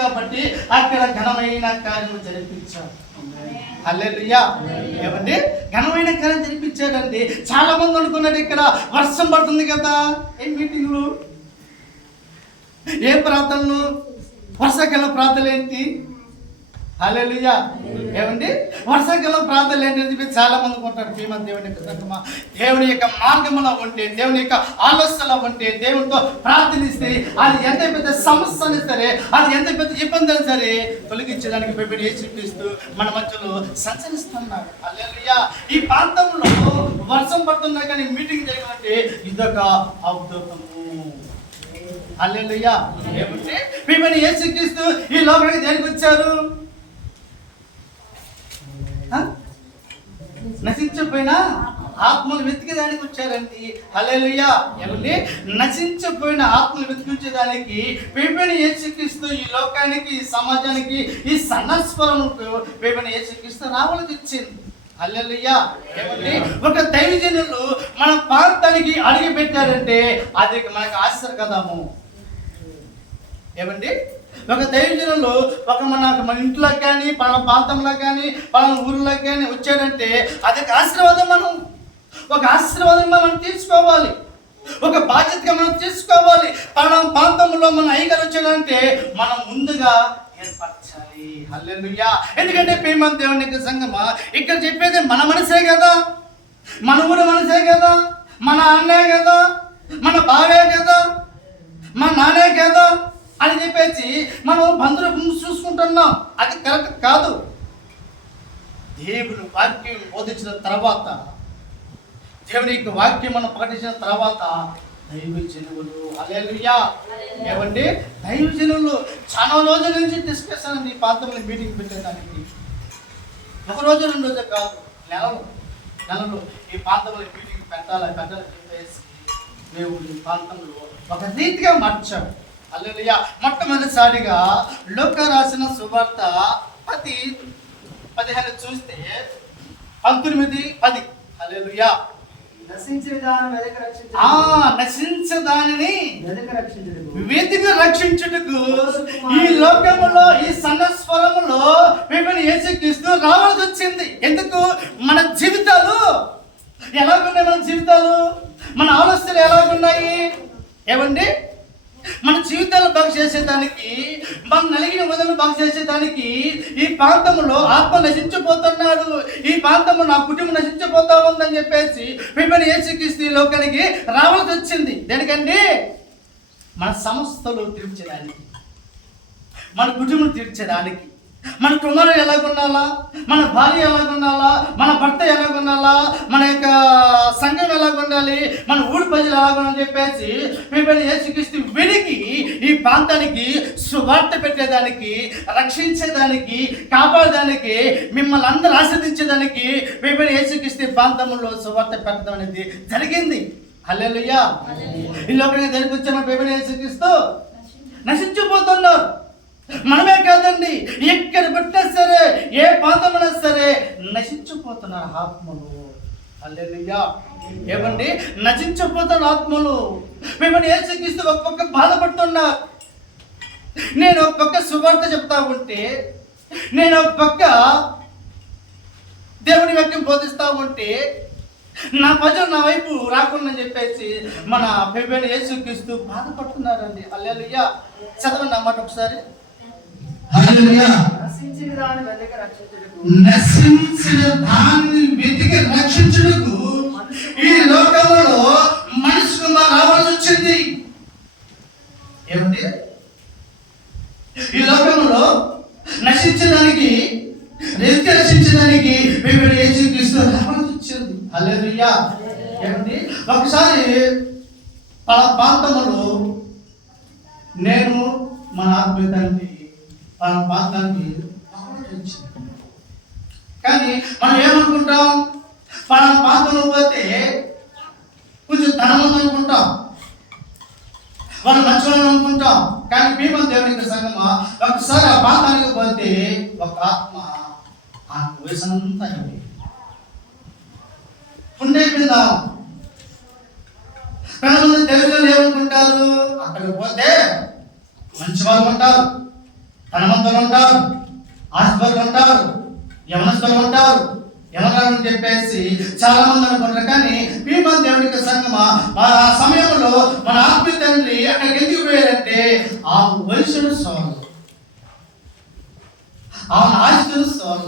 కాబట్టి అక్కడ ఘనమైన కార్యము జరిపించారు ఏమండి? ఘనమైన కార్యం జరిపించాడండి. చాలా మంది అనుకున్నారు ఇక్కడ వర్షం పడుతుంది కదా. ఏ మీటింగ్లు? ఏ ప్రార్థనలు? వర్షాకాల ప్రార్థనలు ఏంటి? హల్లెలూయా. ఏమండి? వర్షాకాలం ప్రాంతాలు ఏంటి అని చెప్పి చాలా మంది కొంటారు. శ్రీమంత్ దేవుని యొక్క దేవుని యొక్క మార్గంలో ఉంటే దేవుని యొక్క ఆలోచనలో ఉంటే దేవునితో ప్రార్థనిస్తే అది ఎంత పెద్ద సమస్య అయినా సరే అది ఎంత పెద్ద ఇబ్బంది అని సరే తొలగించడానికి బిడ్డ చూపిస్తూ మన మధ్యలో సంచరిస్తున్నారు అల్లెలుయ్యా ఈ ప్రాంతంలో వర్షం పడుతున్నా కానీ మీటింగ్ చేయాలంటే ఇదొక అద్భుతము అల్లెలుయ్యా ఏమంటే మిమ్మల్ని చూపిస్తూ ఈ లోకానికి దేనికి వచ్చారు? నశించిపోయిన ఆత్మలు వెతికేదానికి వచ్చారండి. హల్లెలూయా. ఏమండి? నశించిపోయిన ఆత్మలు వెతికించేదానికి పేపని ఏసుక్రీస్తు ఈ లోకానికి ఈ సమాజానికి ఈ సన్నస్వరముకు పేపని ఏసుక్రీస్తు రావాలని ఇచ్చింది హల్లెలూయా. ఏమండి? ఒక దైవజనులు మన ప్రాంతానికి అడిగి పెట్టారంటే అది మనకు ఆశ్చర్య కదాము ఏమండి? ఒక దైవజనులు ఒక మన మన ఇంట్లోకి కానీ మన ప్రాంతంలో కానీ మన ఊర్లో కానీ వచ్చాడంటే అది ఒక ఆశీర్వాదం మనం. ఒక ఆశీర్వాదం మనం తీసుకోవాలి. ఒక బాధ్యతగా మనం తీసుకోవాలి. మన ప్రాంతంలో మన అయ్యగారు వచ్చాడంటే మనం ముందుగా ఏర్పరచాలి. హల్లెలుయ్యా ఎందుకంటే పేమంత దేవుని యొక్క సంగమా ఇక్కడ చెప్పేది మన మనసే కదా. మన ఊరు మనసే కదా. మన అన్నే కదా. మన బావే కదా. మా నానే కదా. అని చెప్పేసి మనం బంధువుల గురించి చూసుకుంటున్నాం. అది కరెక్ట్ కాదు. దేవుని వాక్యం బోధించిన తర్వాత దేవుని యొక్క వాక్యం మనం ప్రకటించిన తర్వాత దైవ జనువులు అలేలుయ్యా ఏమండి? దైవ జనులు చాలా రోజుల నుంచి డిస్కషన్ ఈ ప్రాంతంలో మీటింగ్ పెట్టేదానికి. ఒక రోజు రెండు రోజు కాదు నెలలు నెలలు ఈ ప్రాంతంలో మీటింగ్ పెట్టాలి పెట్టాలని చెప్పేసి దేవుడు ఈ ప్రాంతంలో ఒక రీతిగా మార్చాడు అల్లెలుయ్యా మొట్టమొదటిసారిగా లోక రాసిన సువార్త పది పదిహేను చూస్తే పంతొమ్మిది పది. అల్లెలుయ్యా నశించిన దాని వెదక ఆ రక్షించుటకు నశించదానిని వెదక రక్షించుటకు. వెతికి రక్షించుటకు ఈ లోకములో ఈ సన్నస్వరములో మిమ్మల్ని యేసుక్రీస్తు రావాల్సి వచ్చింది ఎందుకు? మన జీవితాలు ఎలాగున్నాయి మన జీవితాలు? మన ఆలోచనలు ఎలాగున్నాయి? ఏమండి? బాగు చేసేదానికి మనం నలిగిన మొదలు బాగు చేసేదానికి ఈ ప్రాంతంలో ఆత్మ నశించిపోతున్నాడు. ఈ ప్రాంతంలో నా కుటుంబం నశించిపోతా ఉందని చెప్పేసి మిమ్మల్ని ఏసుక్రీస్తు ఈ లోకానికి రావాల్సి వచ్చింది. దేనికండి? మన సంస్థలు తీర్చడానికి. మన కుటుంబం తీర్చడానికి. మన కుమారుడు ఎలాగుండాలా? మన భార్య ఎలాగుండాలా? మన భర్త ఎలాగుండాలా? మన యొక్క సంఘం ఎలాగుండాలి? మన ఊరి ప్రజలు ఎలాగుండాలని చెప్పేసి మిమ్మల్ని యేసుక్రీస్తు వెలికి ప్రాంతానికి సువార్త పెట్టేదానికి రక్షించేదానికి కాపాడేదానికి మిమ్మల్ని అందరూ ఆస్వాదించేదానికి మిమ్మల్ని యేసుక్రీస్తు ఈ ప్రాంతంలో సువార్త పెట్టడం అనేది జరిగింది. హల్లెలూయా. ఈ లోకంగా వచ్చామో బైబిల్ యేసుక్రీస్తు నశించిపోతున్నారు. మనమే కాదండి ఎక్కడ పెట్టినా సరే ఏ పాతమైనా సరే నశించిపోతున్నారు ఆత్మలు. హల్లెలూయా. ఏమండి? నశించిపోతున్న ఆత్మలు. మిమ్మల్ని యేసుక్రీస్తు ఒక పక్క బాధపడుతున్నారు. నేను ఒక పక్క సువార్త చెప్తా ఉంటే నేను ఒక పక్క దేవుని వాక్యం బోధిస్తా ఉంటే నా ప్రజలు నా వైపు రాకుండా చెప్పేసి మన పెబ్బైన యేసుక్రీస్తు బాధపడుతున్నారండి. అల్లెలుయ్యా చదవండి అన్నమాట ఒకసారి. నశించిన దాన్ని వెతికి రక్షించుటకు ఈ లోకంలో మనిషి కింద రావాల్సి వచ్చింది. ఏమండి? ఈ లోకంలో నశించడానికి వెతికి రక్షించడానికి మేము క్రీస్తు రావాల్సి వచ్చింది. అల్లెలుయ్యా ఏమండి? ఒకసారి మన ప్రాంతంలో నేను మన ఆత్మీయతని మన ప్రాంతానికి వచ్చింది. కానీ మనం ఏమనుకుంటాం? మన ప్రాంతంలో పోతే కొంచెం ధనవంతం అనుకుంటాం. వాళ్ళు మంచివాళ్ళని అనుకుంటాం. కానీ భీమం దేవునికి సంగమా? ఒకసారి ఆ ప్రాంతానికి పోతే ఒక ఆత్మ ఆ వయసంతా అయిపోయింది. ఉండైపోయిందా కొంతమంది తెలుగులో ఏమనుకుంటారు? అక్కడికి పోతే మంచి వాళ్ళు ఉంటారు. ధనవంతులు ఉంటారు. ఆస్పత్రులు ఉంటారు. యవనస్తులు ఉంటారు. ఎవరని చెప్పేసి చాలా మంది అనుకుంటారు కానీ భీమా దేవునికి సంగమా? ఆ సమయంలో మన ఆత్మీయ తండ్రి అక్కడికి ఎందుకు పోయారంటే ఆ వయసును సోల ఆ ఆస్తులు సోల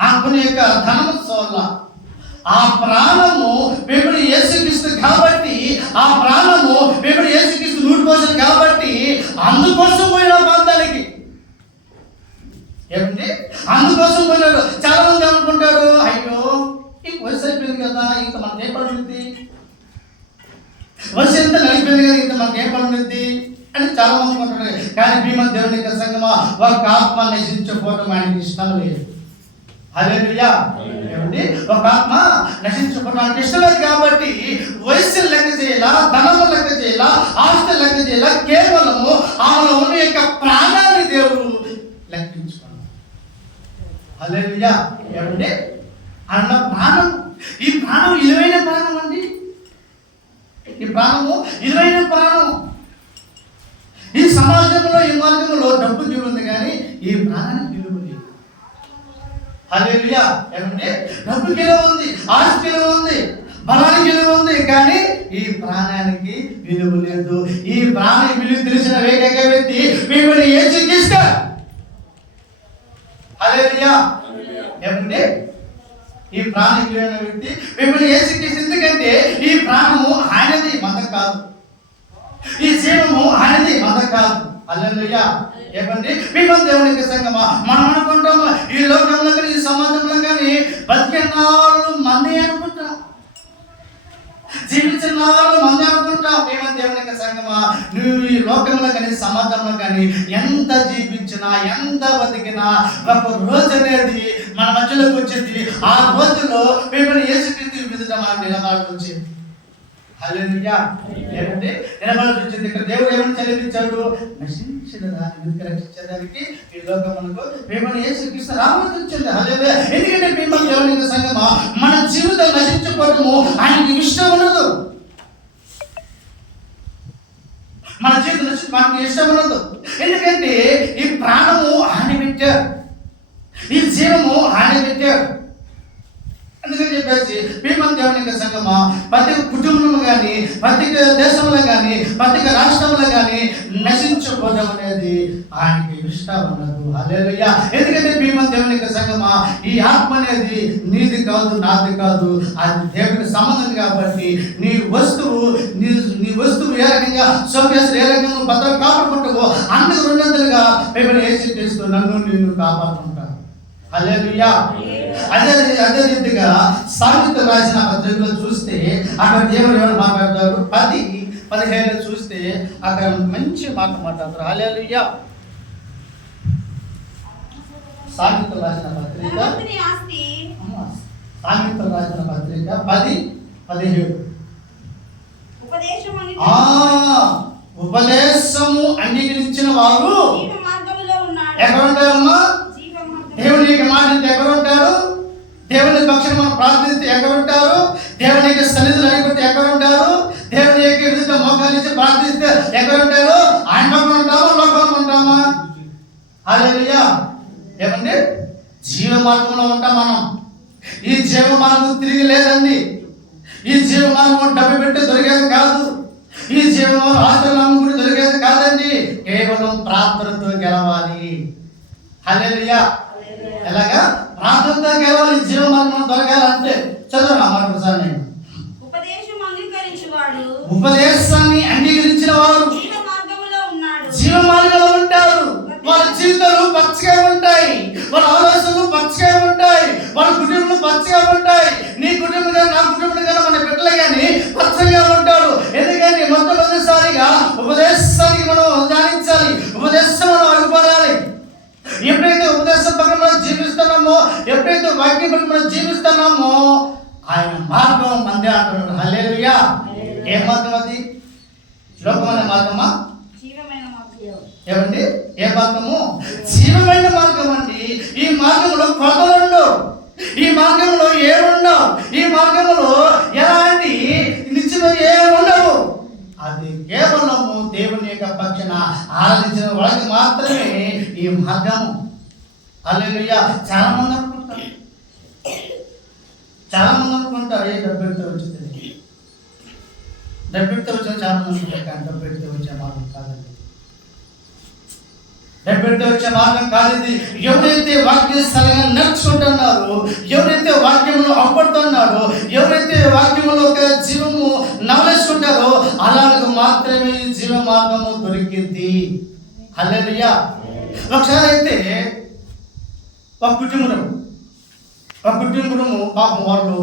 ఆత్మని యొక్క ధనము సోల ఆ ప్రాణము మిమ్మల్ని యేసుక్రీస్తు కాబట్టి ఆ ప్రాణము మిమ్మల్ని యేసుక్రీస్తు నూటి కాబట్టి అందుకోసం పోయిన ప్రాంతానికి ఏమండి అందుకోసం పోయినాడు చాలా మంది అనుకుంటారు అయ్యో ఈ వయసు అయిపోయింది కదా ఇంకా మనకి ఏ పని ఉంది వయసు ఎంత నడిపోయింది కదా ఇంకా మనకి ఏ పని ఉంది అని చాలా మంది అనుకుంటారు. కానీ భీమ దేవుని యొక్క సంగమా ఒక ఆత్మ నశించకపోవడం ఆయనకి ఇష్టం లేదు. హల్లెలూయా. ఏమండి? ఒక ఆత్మ నశించకపోవడం ఆయనకి ఇష్టం లేదు కాబట్టి వయస్సు లెక్క చేయాలా ధనము లెక్క చేయాలా ఆస్తి లెక్క చేయాలా కేవలము ఆమెలో ఉన్న యొక్క ప్రాణాన్ని దేవుడు లెక్కించుకున్నాడు ఏమంటే అన్న ప్రాణం ఈ ప్రాణం ఇలువైన ప్రాణం అండి. ఈ ప్రాణము ఇలువైన ప్రాణం. ఈ సమాజంలో ఈ మార్గంలో డబ్బు విలువ ఉంది కానీ ఈ ప్రాణానికి విలువ లేదు. హల్లెలూయా ఏమంటే డబ్బు విలువ ఉంది ఆస్తి విలువ ఉంది బలానికి విలువ ఉంది కానీ ఈ ప్రాణానికి విలువ లేదు. ఈ ప్రాణ విలువ తెలిసిన ఏకైక వ్యక్తి మిమ్మల్ని ఏ ఏమండి ఈ ప్రాణం లేని వ్యక్తి మిమ్మల్ని ఏ చికిత్స ఎందుకంటే ఈ ప్రాణము ఆయనది మంద కాదు. ఈ జీవము ఆయనది మంద కాదు. అల్లెలుయ్యా ఏమండి? మిమ్మల్ని దేవునికి సంగమా? మనం అనుకుంటాము? ఈ లోకంలో కానీ ఈ సమాజంలో కానీ బతికినాళ్ళు మంది అనుకుంటాం జీవించిన వాళ్ళు మంది అనుకుంటాం మేమని దేవునికి సంగమా నువ్వు ఈ లోకంలో కానీ సమాజంలో కానీ ఎంత జీవించినా ఎంత బతికినా ఒక రోజు అనేది మన మధ్యలోకి వచ్చింది. ఆ రోజులో మిమ్మల్ని ఏసుకృతి విధంగా మనం నిలబడి ఏమంటే నిలబడి ఇక్కడ దేవుడు ఏమని చదివించాడు నశించిన దాని వెతికి రక్షించడానికి ఈ లోకం మిమ్మల్ని యేసుక్రీస్తు రామని వచ్చింది హల్లెలూయా. ఎందుకంటే మిమ్మల్ని దేవునికి సంగమా? మన జీవితం నశించుకోవటము ఆయనకి ఇష్టం ఉండదు మన జీవితం నశించు మనకి ఇష్టం ఉండదు ఎందుకంటే ఈ ప్రాణము ఆయన పెట్టారు ఈ జీవము ఆయన పెట్టారు అందుకని చెప్పేసి భీమన్ దేవుని యొక్క సంగమా ప్రతి కుటుంబంలో కానీ ప్రతి దేశంలో కానీ ప్రతి రాష్ట్రంలో కానీ నశించుకోవడం అనేది ఆయనకి ఇష్టం ఉండదు. హల్లెలూయా. ఎందుకంటే భీమన్ దేవుని యొక్క సంగమా ఈ ఆత్మ అనేది నీది కాదు నాది కాదు. అది దేవునికి సంబంధం కాబట్టి నీ వస్తువు నీ నీ వస్తువు ఏ రకంగా సౌకేశ్వరు ఏ రకంగా భద్రం కాపాడుకుంటావో అన్ని రెండంతలుగా మేము ఏసీ చేస్తూ నన్ను నిన్ను కాపాడుకుంటాను అదే అదే రీతిగా సామెత రాసిన పత్రికలో చూస్తే అక్కడ దేవుడు ఎవరు మాట్లాడతారు? పది పదిహేను చూస్తే అక్కడ మంచి మాట మాట్లాడతారు. హల్లెలూయా సామెత రాసిన పత్రిక. సామెత రాసిన పత్రిక పది పదిహేడు. ఉపదేశము అంగీకరించిన వారు ఎక్కడ ఉంటారమ్మా? జీవ మార్గం దేవుని యొక్క మాట ఉంటారు దేవుని పక్షం మనం ప్రార్థిస్తే ఎక్కడ ఉంటారు దేవుని యొక్క సన్నిధిలో అడిగితే ఎక్కడ ఉంటారు దేవుని యొక్క విధంగా మోకాలు ఇచ్చి ప్రార్థిస్తే ఎక్కడుంటారు? ఆయన పక్కన ఉంటామా? లోకంలో ఉంటామా? అదే ఏమండి? జీవ మార్గంలో ఉంటాం మనం. ఈ జీవ మార్గం తిరిగి లేదండి. ఈ జీవ మార్గం డబ్బు పెట్టి దొరికేది కాదు. ఈ జీవనం ఆశ్రమం కూడా దొరికేది కాదండి. కేవలం ప్రార్థనతో గెలవాలి. అదే ఎలాగా? ప్రార్థనతో గెలవాలి జీవ మార్గం దొరకాలంటే చదువు నా మాట ఒకసారి నేను. ఉపదేశం అంగీకరించువాడు. ఉపదేశాన్ని వాక్యం మనం జీవిస్తున్నామో. ఆయన మార్గం మందే అంటున్నాడు. హల్లెలూయా. ఏ మార్గం అది? లోకమైన మార్గమా? ఏమండి? ఏ మార్గము? జీవమైన మార్గం అండి. ఈ మార్గంలో కొలతలుండవు ఈ మార్గంలో ఏముండవు ఈ మార్గంలో ఎలాంటి నిత్యమైన ఏ ఉండవు. అది కేవలము దేవుని యొక్క పక్షన ఆరాధించిన వాళ్ళకి మాత్రమే ఈ మార్గము. అల్లెలుయ్య చాలా మంది అనుకుంటారు. చాలా మంది అనుకుంటారు ఏ డబ్బు పెడితే వచ్చింది డబ్బు పెడితే వచ్చిన చాలా మంది కానీ డబ్బు పెడితే వచ్చే మార్గం కాదండి. డబ్బు పెడితే వచ్చే మార్గం కాదు ఎవరైతే ఎవరైతే వాక్యస్థలంగా నడుచుకుంటున్నారో ఎవరైతే వాక్యంలో అవ్వడుతున్నారో ఎవరైతే వాక్యంలో ఒక జీవము నవలేసుకుంటారో అలాగ మాత్రమే జీవ మార్గము దొరికింది. అల్లెలియా ఒకసారి అయితే ఒక కుటుంబం ఒక కుటుంబము పాపం వాళ్ళు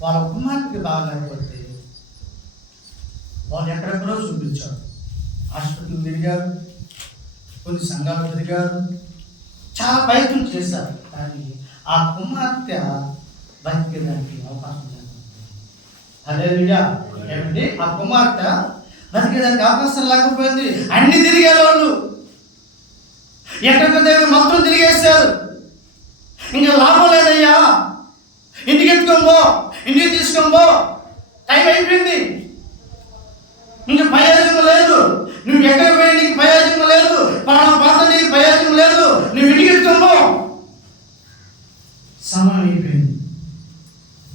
వాళ్ళ కుమార్తెకి బాగాలేకపోతే వాళ్ళు ఎక్కడెక్కడో చూపించారు. హాస్పిటల్ తిరిగారు కొన్ని సంఘాలు తిరిగారు చాలా ప్రయత్నం చేశారు కానీ ఆ కుమార్తె బతికేదానికి అవకాశం లేదు. అదే ఏమండి? ఆ కుమార్తె బతికేదానికి అవకాశం లేకపోయింది. అన్ని తిరిగారు వాళ్ళు ఎక్కడ మొత్తం తిరిగేశారు. ఇంకా లాభం లేదయ్యా. ఇంటికి ఎత్తుకోబో ఇంటికి తీసుకోబో టైం అయిపోయింది. ఇంకా ప్రయోజనం లేదు. నువ్వు ఎక్కడ పోయి నీకు ప్రయోజనం లేదు. పలానా పాత్ర నీకు ప్రయోజనం లేదు. నువ్వు ఇంటికి ఎత్తుకోబో సమయం అయిపోయింది.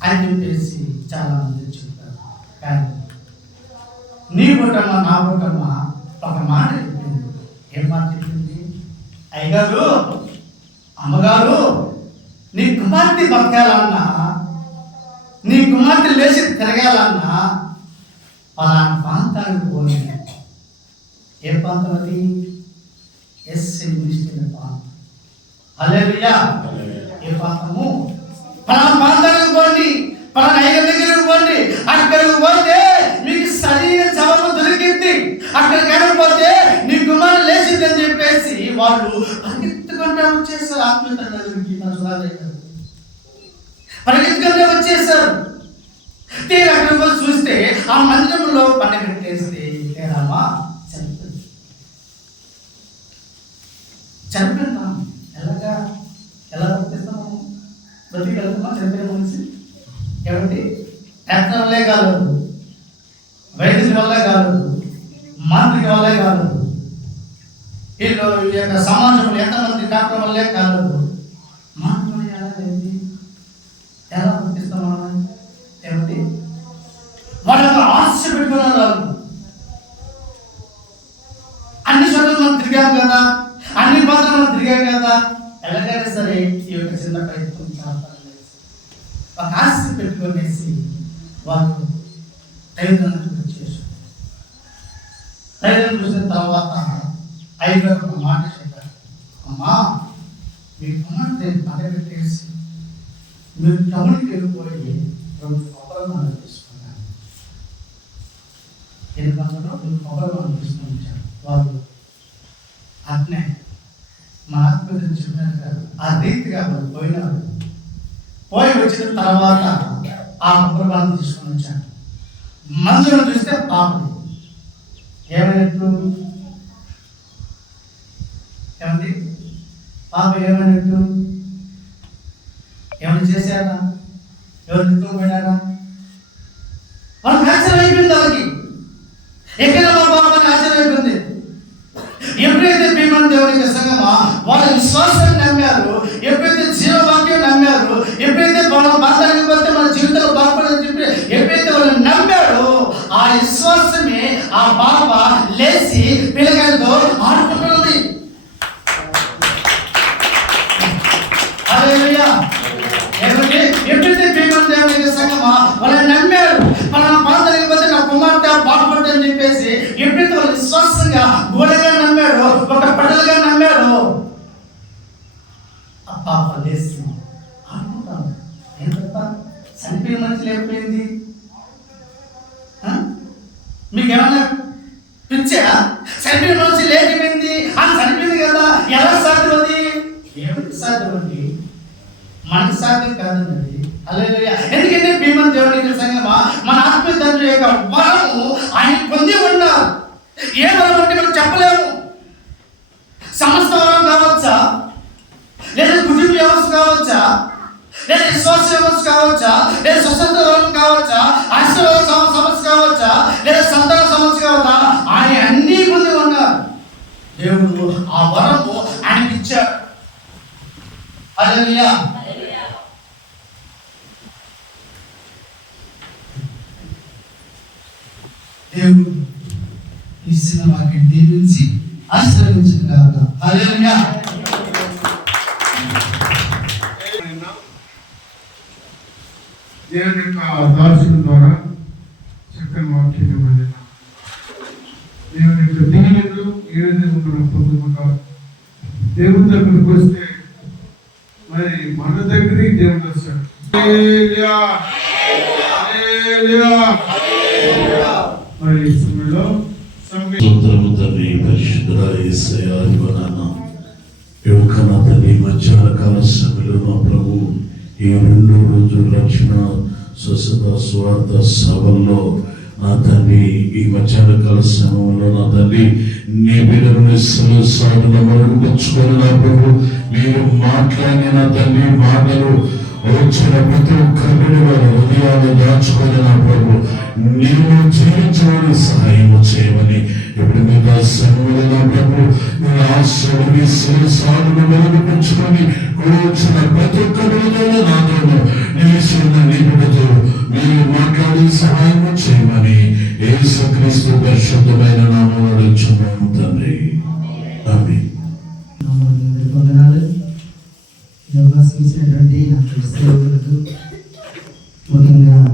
అని చెప్పేసి చాలా మంది చెప్పారు కానీ నీ పుట్టమ్మ నా పుట్టమ్మ ఒక మాట చెప్పింది. ఏం మాట చెప్పింది? అయ్యగారు అమ్మగారు కుమార్తె బతకాలన్నా నీ కుమార్తె లేచి తిరగాలన్నా పలానా ప్రాంతానికి పోయి ఏ ప్రాంతం అది? ఎస్ మినిస్టర్ ప్రాంతం. అలేలుయా ఏ ప్రాంతము? పలానా ప్రాంతానికి పోండి పలానా అయ్య దగ్గరికి పోండి. అక్కడికి పోతే మీకు సరైన జవాబు దొరికింది అక్కడికి వెళ్ళకపోతే నీ కుమారుడు లేచిందని చెప్పేసి వాళ్ళు పరిగెత్తుకుంటూ వచ్చేసారు ఆత్మీయత దగ్గరికి మన సుధాకర్ గారు. వచ్చేసారు తీరా అక్కడికి చూస్తే ఆ మందిరంలో పండగ పెట్టేస్తే తేరామా చనిపోయింది. చనిపోయిందా? ఎలాగా? ఎలా బతికిస్తాము బతికి వెళ్తామా చనిపోయిన మనిషి. ఏమండి? డాక్టర్ వల్లే కాలేదు వైద్యుల వల్లే కాదు. మంత్రికి వల్లే కాదు. వీళ్ళు ఈ యొక్క సమాజంలో ఎంతమంది డాక్టర్ వల్లే కాదు. ఒక ఆశ పెట్టుకునేసి వాళ్ళు తల్లిదండ్రులకు వచ్చేసారు. తల్లిదండ్రులు చూసిన తర్వాత ఐదు ఒక మాట చెప్పారు. అమ్మా మీ కుమార్తె పడగట్టేసి మీరు టౌన్కి వెళ్ళిపోయి రెండు కొబ్బరి మనం తీసుకున్నాను. ఎనిమిది వందలు రెండు కొబ్బరి మనం తీసుకుని వచ్చారు. వాళ్ళు అట్నే మా ఆత్మీయులు చెప్పినట్టుగా ఆ రీతిగా వాళ్ళు పోయినారు. పోయి వచ్చిన తర్వాత ఆ కొబ్బరి తీసుకొని వచ్చాను. మందులను చూస్తే పాపది ఏమైనట్లు? ఏమండి? పాప ఏమైనట్టు ఏమైనా చేశారా? ఎవరు నిద్రపోయినారా వాళ్ళకి ఆశ్చర్యం అయిపోయింది వాళ్ళకి. ఎక్కడ మా పాపకి ఆశ్చర్యం అయిపోయింది. ఎప్పుడైతే భీమన్ దేవునికి సంగమా వాళ్ళ విశ్వాసాన్ని నమ్మారు విశ్వాసమే ఆ పాప లేచి పిల్లగారితో ఆడుకుంటూ చనిపోయిన రోజు లేకపోయింది అది చనిపోయింది కదా. ఎలా సాధ్యం అది? ఏమిటి సాధ్యం అండి? మనకు సాధ్యం కాదండి. అలా ఎందుకంటే భీమన్ దేవుడి సంగమా మన ఆత్మ తండ్రి యొక్క వరము ఆయన పొంది ఉన్నారు. ఏ వరం అంటే మనం చెప్పలేము. సమస్త వరం కావచ్చా? లేదా కుటుంబ వ్యవస్థ కావచ్చా? లేదా విశ్వాస వ్యవస్థ కావచ్చా? లేదా స్వతంత్ర వరం కావచ్చా? ఆశీర్వాద దేవుడు ఆ వరము ఆయనకి ఇచ్చాడు అదే దేవుడు ఇచ్చిన వాక్యం దీవించి ఆశీర్వదించిన కాదు అదే దేవుని యొక్క దాసుల ద్వారా చక్కని వాక్యం ఇవ్వబడిన దేవుని యొక్క దీవెనలు ఏ విధంగా మనం పొందుకుంటాం దేవుని దగ్గరికి వస్తే మరి మన దగ్గరికి దేవుడు వస్తాడు మరి ఈ సమయంలో సంగీ స్తోత్రము తండ్రి పరిశుద్ధుల యేసయ్య ఇవ్వనాన్న యువకన తండ్రి సమయంలో ప్రభు ఈ రెండు రోజులు రక్షణ స్వస్థత స్వార్థ సభల్లో నా తండ్రి ఈ మధ్యాహ్న కాల సమయంలో నా తండ్రి నీ బిడ్డలను సాధన మరుగుపరుచుకొని నా ప్రభు మీరు మాట్లాడిన నా తండ్రి మాటలు వచ్చిన ప్రతి ఒక్క బిడ్డ వారి హృదయాన్ని దాచుకొని నా ప్రభు నేను జీవించమని సహాయం చేయమని ఇప్పుడు వెలుగుపించుకొని ప్రతి నాతో నిలిచిన మీరు మాట్లాడి సహాయం చేయమని యేసుక్రీస్తు పరిశుద్ధమైన నామం అడుగుచున్నాము తండ్రి. ఆమేన్. ముఖ్యంగా